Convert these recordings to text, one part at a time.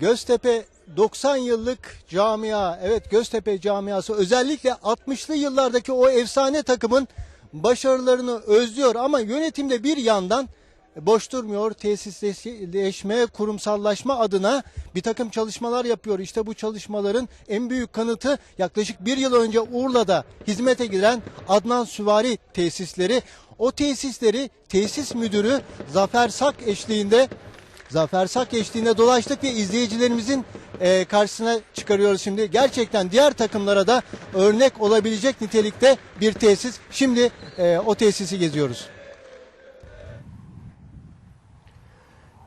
Göztepe 90 yıllık camia, evet Göztepe camiası özellikle 60'lı yıllardaki o efsane takımın başarılarını özlüyor ama yönetimde bir yandan boş durmuyor. Tesisleşme, kurumsallaşma adına bir takım çalışmalar yapıyor. İşte bu çalışmaların en büyük kanıtı yaklaşık bir yıl önce Urla'da hizmete giren Adnan Süvari tesisleri. O tesisleri tesis müdürü Zafer Sak eşliğinde Zafer Sak eşliğinde dolaştık ve izleyicilerimizin e, karşısına çıkarıyoruz şimdi. Gerçekten diğer takımlara da örnek olabilecek nitelikte bir tesis. Şimdi e, o tesisi geziyoruz.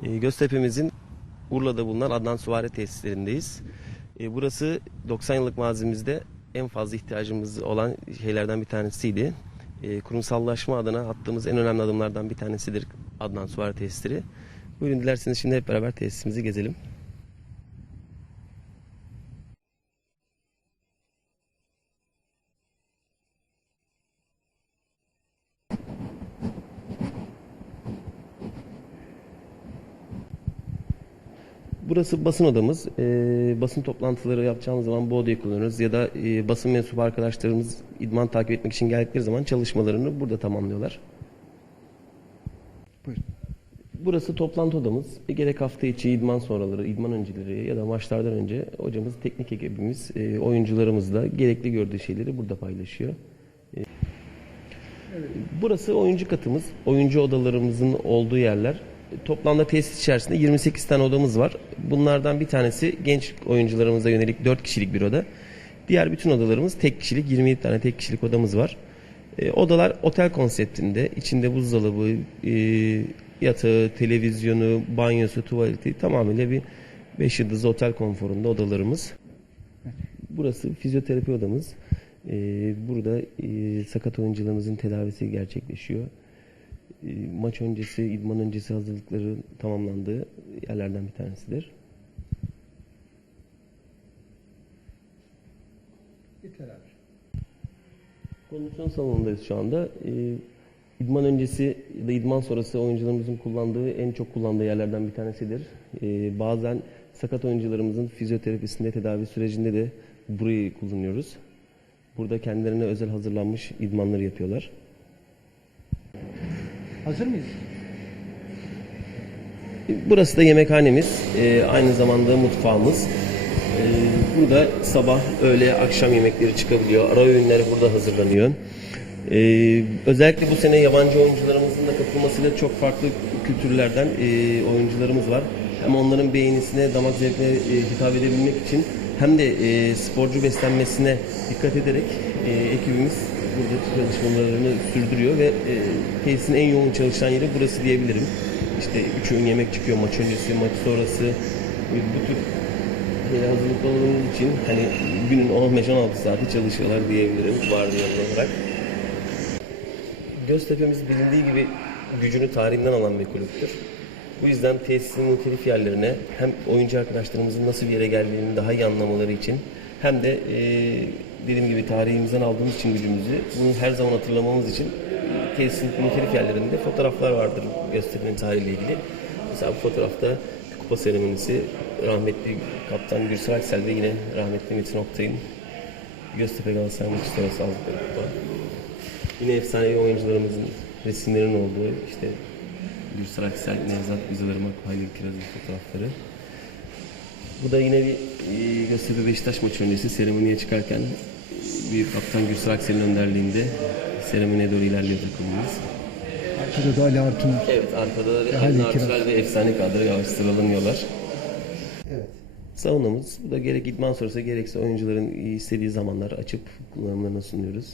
E, Göztepe'mizin Urla'da bulunan Adnan Suvari tesislerindeyiz. E, Burası 90 yıllık mazimizde en fazla ihtiyacımız olan şeylerden bir tanesiydi. E, Kurumsallaşma adına attığımız en önemli adımlardan bir tanesidir Adnan Suvari tesisleri. Buyurun dilerseniz şimdi hep beraber tesisimizi gezelim. Burası basın odamız. Ee, basın toplantıları yapacağımız zaman bu odayı kullanıyoruz. Ya da e, basın mensubu arkadaşlarımız idman takip etmek için geldikleri zaman çalışmalarını burada tamamlıyorlar. Buyurun. Burası toplantı odamız. E, Gerek hafta içi idman sonraları, idman önceleri ya da maçlardan önce hocamız, teknik ekibimiz, e, oyuncularımızla gerekli gördüğü şeyleri burada paylaşıyor. E, Burası oyuncu katımız. Oyuncu odalarımızın olduğu yerler. Toplamda tesis içerisinde 28 tane odamız var. Bunlardan bir tanesi genç oyuncularımıza yönelik 4 kişilik bir oda. Diğer bütün odalarımız tek kişilik 27 tane tek kişilik odamız var. E, odalar otel konseptinde. içinde buzdolabı, e, yatağı, televizyonu, banyosu, tuvaleti tamamıyla bir 5 yıldızlı otel konforunda odalarımız. Burası fizyoterapi odamız. Ee, burada e, sakat oyuncularımızın tedavisi gerçekleşiyor. E, maç öncesi, idman öncesi hazırlıkları tamamlandığı yerlerden bir tanesidir. Yeter abi. Kondisyon salonundayız şu anda. E, idman öncesi ya da idman sonrası oyuncularımızın kullandığı, en çok kullandığı yerlerden bir tanesidir. E, bazen sakat oyuncularımızın fizyoterapisinde, tedavi sürecinde de burayı kullanıyoruz. Burada kendilerine özel hazırlanmış idmanları yapıyorlar. Hazır mıyız? Burası da yemekhanemiz. Ee, aynı zamanda mutfağımız. Ee, burada sabah, öğle, akşam yemekleri çıkabiliyor. Ara öğünler burada hazırlanıyor. Ee, özellikle bu sene yabancı oyuncularımızın da katılmasıyla çok farklı kültürlerden e, oyuncularımız var. Hem onların beğenisine, damak zevkine e, hitap edebilmek için hem de e, sporcu beslenmesine dikkat ederek e, ekibimiz burada çalışmalarını sürdürüyor ve e, tesisin en yoğun çalışan yeri burası diyebilirim. İşte üç öğün yemek çıkıyor maç öncesi, maç sonrası. E, Bu tür e, hazırlıklı için hani günün 15-16 saati çalışıyorlar diyebilirim vardiyalı olarak. Göztepe'miz bilindiği gibi gücünü tarihinden alan bir kulüptür. Bu yüzden tesisin muhtelif yerlerine hem oyuncu arkadaşlarımızın nasıl bir yere geldiğini daha iyi anlamaları için hem de e, dediğim gibi tarihimizden aldığımız için gücümüzü bunu her zaman hatırlamamız için tesisin muhtelif yerlerinde fotoğraflar vardır Göztepe'nin tarihiyle ilgili. Mesela bu fotoğrafta kupa seremonisi rahmetli kaptan Gürsel Aksel ve yine rahmetli Metin Oktay'ın Göztepe Galatasaray maçı sonrası aldıkları kupa. Yine efsanevi oyuncularımızın resimlerinin olduğu işte Gürsel Aksel, Nevzat Güzelırmak, Halil Kiraz'ın fotoğrafları. Bu da yine bir e, Göztepe Beşiktaş maçı öncesi seremoniye çıkarken Büyük Kaptan Gürsel Aksel'in önderliğinde seremoniye doğru ilerliyor takımımız. Arkada da Ali Artun. Evet arkada da Halil Kiraz ve efsane kadro yavaş sıralanıyorlar. Evet. Savunmamız bu da gerek idman sonrası gerekse oyuncuların istediği zamanlar açıp kullanımlarına sunuyoruz.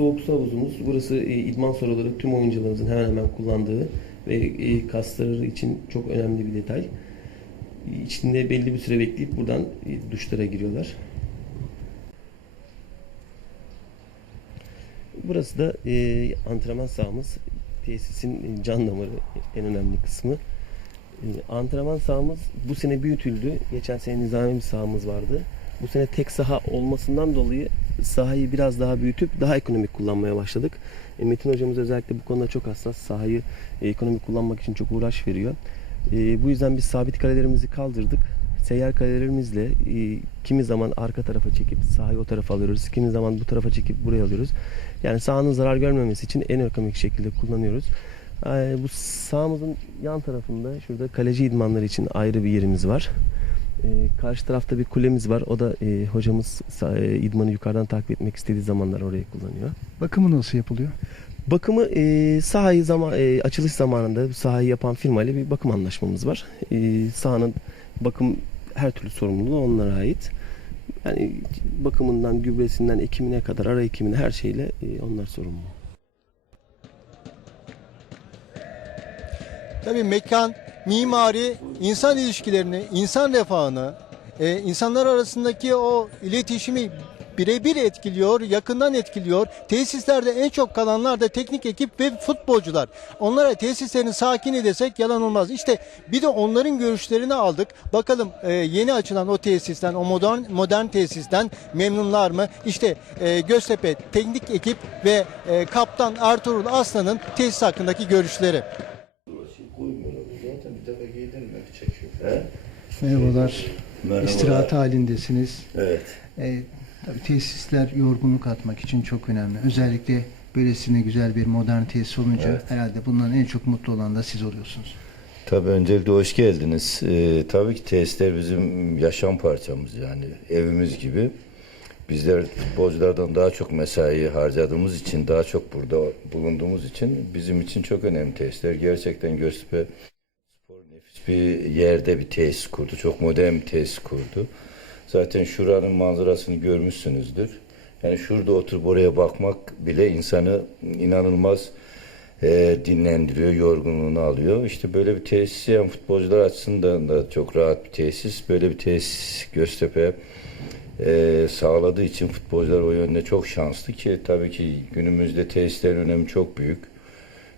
Soğuk su havuzumuz. Burası e, idman sonraları tüm oyuncularımızın hemen hemen kullandığı ve e, kasları için çok önemli bir detay. İçinde belli bir süre bekleyip buradan e, duşlara giriyorlar. Burası da e, antrenman sahamız. Tesisin can damarı en önemli kısmı. E, antrenman sahamız bu sene büyütüldü. Geçen sene nizami bir sahamız vardı. Bu sene tek saha olmasından dolayı sahayı biraz daha büyütüp daha ekonomik kullanmaya başladık. E, Metin hocamız özellikle bu konuda çok hassas. Sahayı e, ekonomik kullanmak için çok uğraş veriyor. E, bu yüzden biz sabit kalelerimizi kaldırdık. Seyyar kalelerimizle e, kimi zaman arka tarafa çekip sahayı o tarafa alıyoruz. Kimi zaman bu tarafa çekip buraya alıyoruz. Yani sahanın zarar görmemesi için en ekonomik şekilde kullanıyoruz. E, bu sahamızın yan tarafında şurada kaleci idmanları için ayrı bir yerimiz var. E, karşı tarafta bir kulemiz var. O da e, hocamız e, idmanı yukarıdan takip etmek istediği zamanlar oraya kullanıyor. Bakımı nasıl yapılıyor? Bakımı e, sahayı zaman e, açılış zamanında sahayı yapan firmayla bir bakım anlaşmamız var. E, sahanın bakım her türlü sorumluluğu onlara ait. Yani bakımından, gübresinden, ekimine kadar, ara ekimine her şeyle e, onlar sorumlu. Tabii mekan, mimari, insan ilişkilerini, insan refahını, e, insanlar arasındaki o iletişimi birebir etkiliyor, yakından etkiliyor. Tesislerde en çok kalanlar da teknik ekip ve futbolcular. Onlara tesislerin sakini desek yalan olmaz. İşte bir de onların görüşlerini aldık. Bakalım e, yeni açılan o tesisten, o modern modern tesisten memnunlar mı? İşte e, Göztepe teknik ekip ve e, kaptan Ertuğrul Aslan'ın tesis hakkındaki görüşleri. Zaten bir defa giydin mi çekiyor. Merhabalar. Merhabalar. İstirahat halindesiniz. Evet. E, tabii tesisler yorgunluk atmak için çok önemli. Özellikle böylesine güzel bir modern tesis olunca Evet. herhalde bundan en çok mutlu olan da siz oluyorsunuz. Tabii öncelikle hoş geldiniz. Ee, tabii ki tesisler bizim yaşam parçamız yani evimiz gibi. Bizler futbolculardan daha çok mesai harcadığımız için, daha çok burada bulunduğumuz için bizim için çok önemli tesisler. Gerçekten Göztepe bir yerde bir tesis kurdu. Çok modern bir tesis kurdu. Zaten şuranın manzarasını görmüşsünüzdür. Yani şurada oturup oraya bakmak bile insanı inanılmaz e, dinlendiriyor, yorgunluğunu alıyor. İşte böyle bir tesis yani futbolcular açısından da çok rahat bir tesis. Böyle bir tesis Göztepe e, sağladığı için futbolcular o yönde çok şanslı ki tabii ki günümüzde tesislerin önemi çok büyük.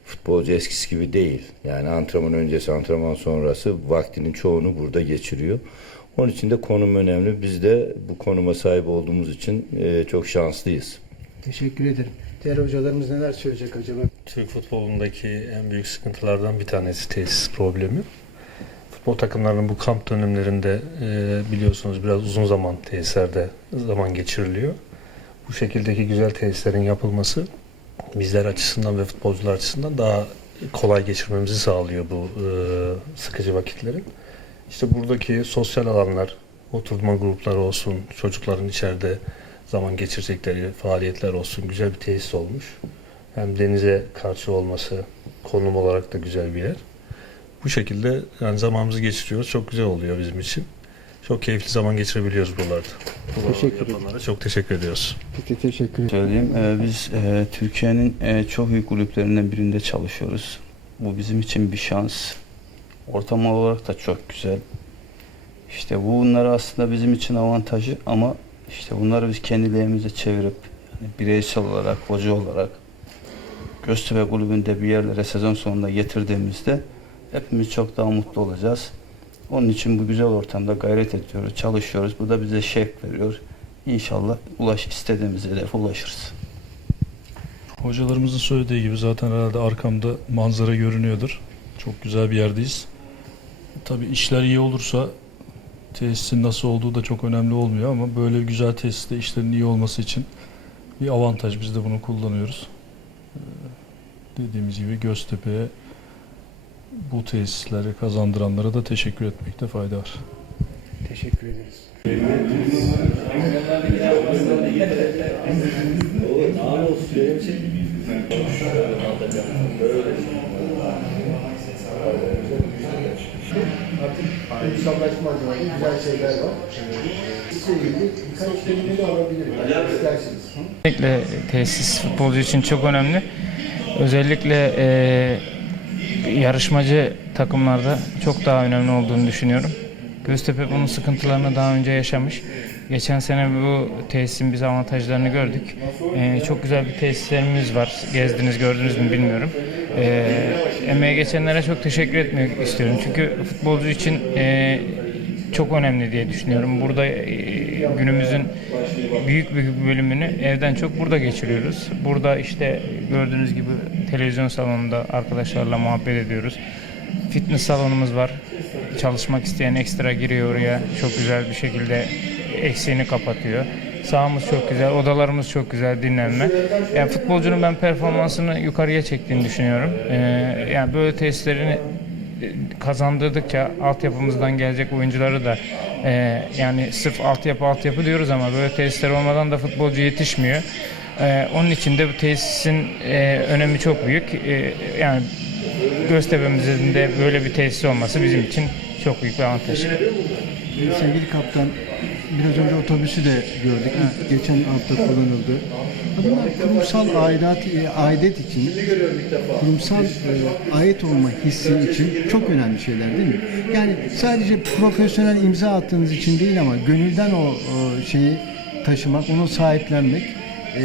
Futbolcu eskisi gibi değil. Yani antrenman öncesi, antrenman sonrası vaktinin çoğunu burada geçiriyor. Onun için de konum önemli. Biz de bu konuma sahip olduğumuz için e, çok şanslıyız. Teşekkür ederim. Diğer hocalarımız neler söyleyecek acaba? Türk futbolundaki en büyük sıkıntılardan bir tanesi tesis problemi. Futbol takımlarının bu kamp dönemlerinde e, biliyorsunuz biraz uzun zaman tesislerde zaman geçiriliyor. Bu şekildeki güzel tesislerin yapılması bizler açısından ve futbolcular açısından daha kolay geçirmemizi sağlıyor bu e, sıkıcı vakitleri. İşte buradaki sosyal alanlar, oturma grupları olsun, çocukların içeride zaman geçirecekleri faaliyetler olsun güzel bir tesis olmuş. Hem denize karşı olması konum olarak da güzel bir yer. Bu şekilde yani zamanımızı geçiriyoruz. Çok güzel oluyor bizim için. Çok keyifli zaman geçirebiliyoruz buralarda. Teşekkür ederim. Çok teşekkür ediyoruz. Peki teşekkür ederim. söyleyeyim. Ee, Biz e, Türkiye'nin e, çok büyük kulüplerinden birinde çalışıyoruz. Bu bizim için bir şans. Ortam olarak da çok güzel. İşte bunlar aslında bizim için avantajı ama işte bunları biz kendi lehimize çevirip yani bireysel olarak, hoca olarak Göztepe Kulübü'nde bir yerlere sezon sonunda getirdiğimizde hepimiz çok daha mutlu olacağız. Onun için bu güzel ortamda gayret ediyoruz, çalışıyoruz. Bu da bize şevk veriyor. İnşallah ulaş istediğimiz hedefe ulaşırız. Hocalarımızın söylediği gibi zaten herhalde arkamda manzara görünüyordur. Çok güzel bir yerdeyiz. Tabii işler iyi olursa tesisin nasıl olduğu da çok önemli olmuyor ama böyle güzel tesiste işlerin iyi olması için bir avantaj. Biz de bunu kullanıyoruz. Ee, Dediğimiz gibi Göztepe'ye bu tesisleri kazandıranlara da teşekkür etmekte fayda var. Teşekkür ederiz. Artık duygusallaşma adına güzel şeyler var. Sizle ilgili birkaç kelime de alabilirim. İsterseniz. Özellikle tesis futbolcu için çok önemli. Özellikle e, yarışmacı takımlarda çok daha önemli olduğunu düşünüyorum. Göztepe bunun sıkıntılarını daha önce yaşamış. Geçen sene bu tesisin biz avantajlarını gördük. E, çok güzel bir tesislerimiz var. Gezdiniz gördünüz mü bilmiyorum. E, emeğe geçenlere çok teşekkür etmek istiyorum. Çünkü futbolcu için e, çok önemli diye düşünüyorum. Burada e, günümüzün büyük bir bölümünü evden çok burada geçiriyoruz. Burada işte gördüğünüz gibi televizyon salonunda arkadaşlarla muhabbet ediyoruz. fitness salonumuz var. Çalışmak isteyen ekstra giriyor oraya. Çok güzel bir şekilde eksiğini kapatıyor. Sahamız çok güzel, odalarımız çok güzel dinlenme. Yani futbolcunun ben performansını yukarıya çektiğini düşünüyorum. Ee, yani böyle tesislerini kazandırdıkça altyapımızdan gelecek oyuncuları da e, yani sırf altyapı altyapı diyoruz ama böyle tesisler olmadan da futbolcu yetişmiyor. E, onun için de bu tesisin e, önemi çok büyük. E, yani Göztepe'mizin de böyle bir tesis olması bizim için çok büyük bir avantaj. Sevgili kaptan, biraz önce otobüsü de gördük. Geçen hafta kullanıldı. Bunlar kurumsal aidat, e, aidet için, kurumsal e, ait olma hissi için çok önemli şeyler değil mi? Yani sadece profesyonel imza attığınız için değil ama gönülden o, o şeyi taşımak, onu sahiplenmek e,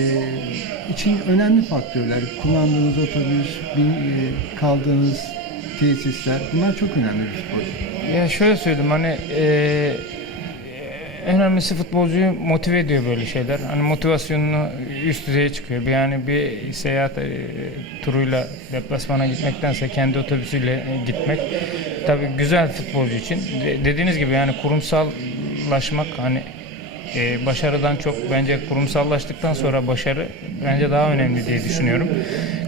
için önemli faktörler. Kullandığınız otobüs, e, kaldığınız tesisler bunlar çok önemli bir spor. Ya şöyle söyleyeyim hani e, en önemlisi futbolcuyu motive ediyor böyle şeyler. Hani motivasyonunu üst düzeye çıkıyor. Yani bir seyahat e, turuyla deplasmana gitmektense kendi otobüsüyle e, gitmek tabii güzel futbolcu için. De- dediğiniz gibi yani kurumsallaşmak hani e, başarıdan çok bence kurumsallaştıktan sonra başarı bence daha önemli diye düşünüyorum.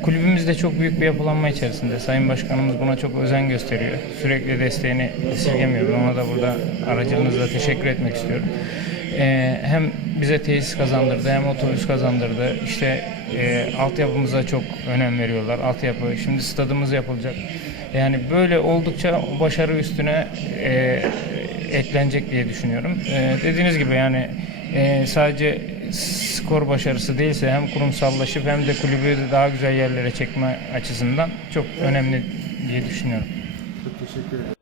Kulübümüz de çok büyük bir yapılanma içerisinde. Sayın Başkanımız buna çok özen gösteriyor. Sürekli desteğini esirgemiyor. Ona da burada aracılığınızla teşekkür etmek istiyorum. E, hem bize tesis kazandırdı hem otobüs kazandırdı. İşte e, altyapımıza çok önem veriyorlar. Altyapı. Şimdi stadımız yapılacak. Yani böyle oldukça başarı üstüne e, eklenecek diye düşünüyorum. E, dediğiniz gibi yani e, sadece skor başarısı değilse hem kurumsallaşıp hem de kulübü daha güzel yerlere çekme açısından çok önemli diye düşünüyorum. Çok teşekkür ederim.